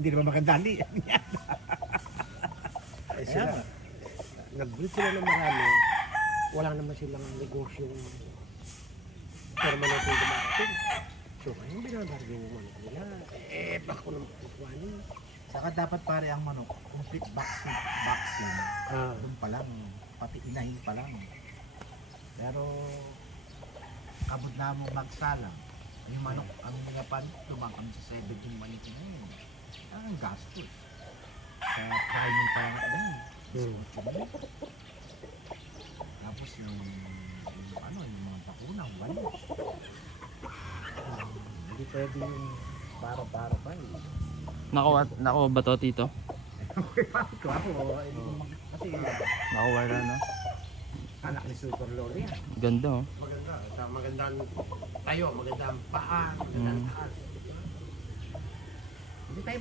Hindi naman makadali. Eh sila, nag-breed sila ng marami. Wala naman silang negosyong permanente yung dumarating. So ngayon binabargain yung manok nila. Eh baka ko naman kukuhanin. Saka dapat pare ang manok, complete vaccine. Doon pa lang, pati inahin pa lang. Pero kabod na mo magsalang. Yung manok, ang mga pan, tumakam sa 17 manok na yun. Ang gastos. Kaya priming pa lang ako yun. Tapos yung yung mga bakuna, wala. Hindi pwede yung baro-baro pa eh. Nakuha ba to, Tito? Kasi Nakuha na, no? anak ni Super Lolo yan. Ganda, oh. Maganda. Magandang tayo, magandang paa, magandang taas. Hindi tayo